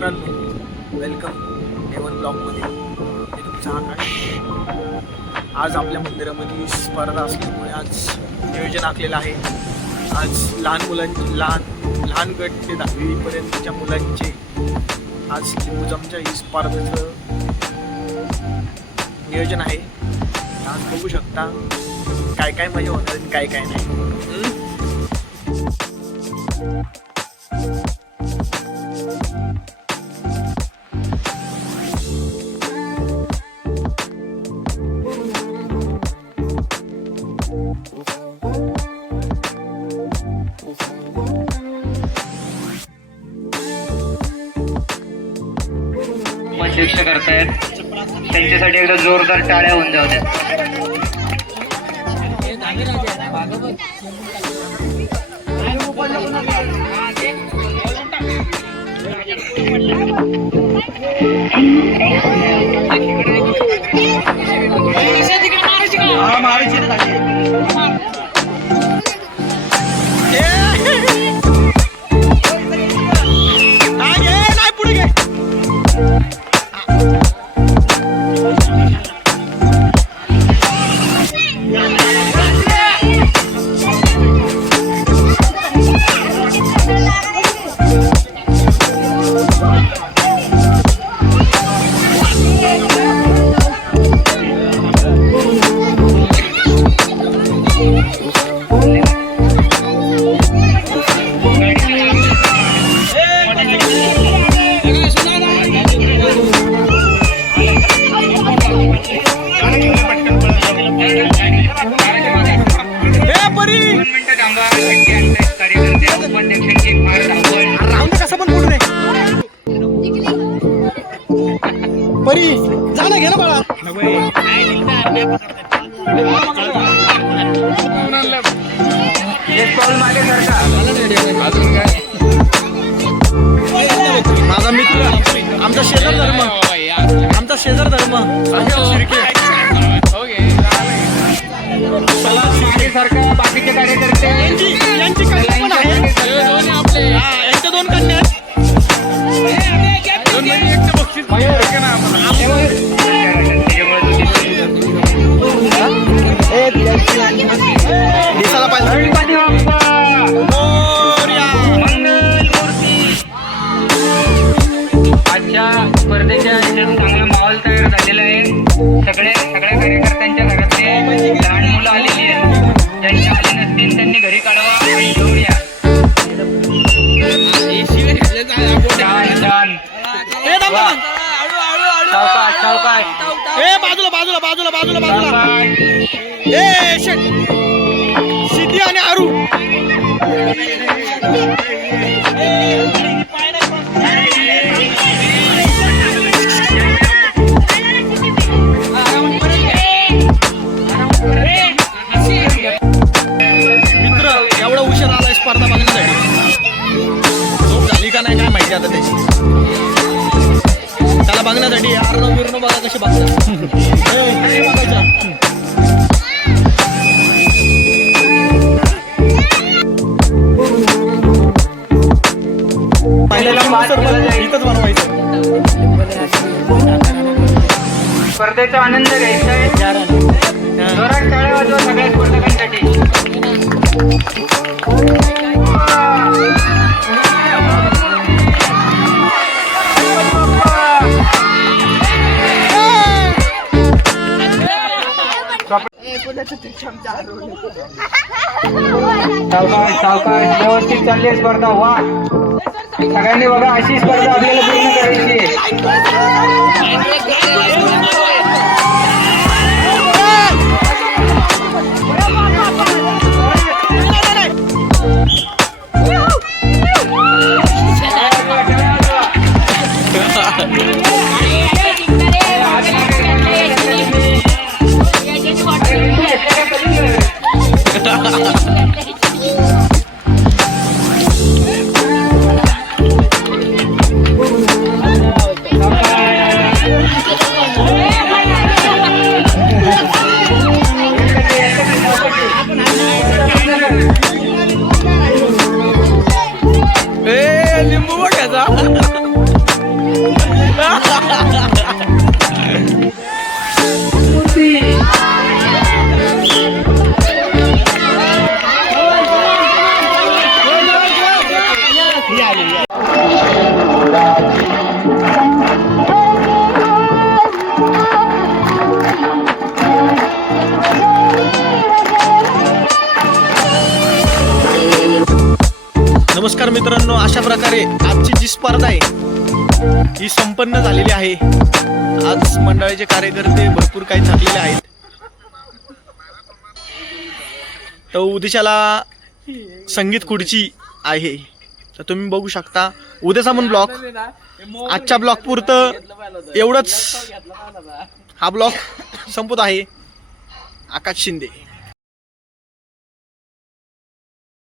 मित्रांनो, welcome A1 ब्लॉगमध्ये. हे तुमचं आकाश. आज आपल्या मंदिरामध्ये स्पर्धा असल्यामुळे आज नियोजन आखलेलं आहे. आज लहान गट ते 10वीपर्यंतच्या मुलांचे आज लिंबूजमच्या ही स्पर्धेचं नियोजन आहे. आज बघू शकता काय काय मजा होणार आणि काय काय नाही. अध्यक्ष करतायत त्यांच्यासाठी एकदा जोरदार टाळ्या होऊन जाऊ द्या. परी झालं घे ना बाळा. माझा मित्र, आमचा शेजार धर्म, सारखा बाकीचे कार्यकर्ते यांची कन्या पण आहे. यांच्या दोन कन्या आहेत. आजच्या स्पर्धेच्या चांगला माहोल तयार झालेला आहे. सगळ्या कार्यकर्त्यांच्या घरातले लहान मुलं आलेली आहेत. ज्यांनी आले नसतील त्यांनी घरी काढावा आणि घेऊन या. बाजूला सिद्धी आणि आरू मित्र एवढा उशीर आलाय स्पर्धा बघण्यासाठी. झोप झाली का नाही काय माहिती आता त्याची. त्याला बघण्यासाठी आरणं बिरणं बघा कसे बघतात. इथंच बनवायचं. स्पर्धेचा आनंद घ्यायचा आहे. जोरात टाळ्या वाजवा सगळ्या स्पर्धकांसाठी. सावकाश व्यवस्थित चालली स्पर्धा. वा सगळ्यांनी बघा, अशी स्पर्धा आपल्याला पूर्ण करायची आहे. ही आली. नमस्कार मित्रांनो, अशा प्रकारे आजची जी स्पर्धा आहे ही संपन्न झालेली आहे. आज मंडळाचे कार्यकर्ते भरपूर काही थकलेले आहेत. तर उद्याच्याला संगीत खुर्ची आहे, तर तुम्ही बघू शकता. उद्याचा पण ब्लॉग, आजच्या ब्लॉग पुरतं एवढंच. हा ब्लॉग संपत आहे. आकाश शिंदे.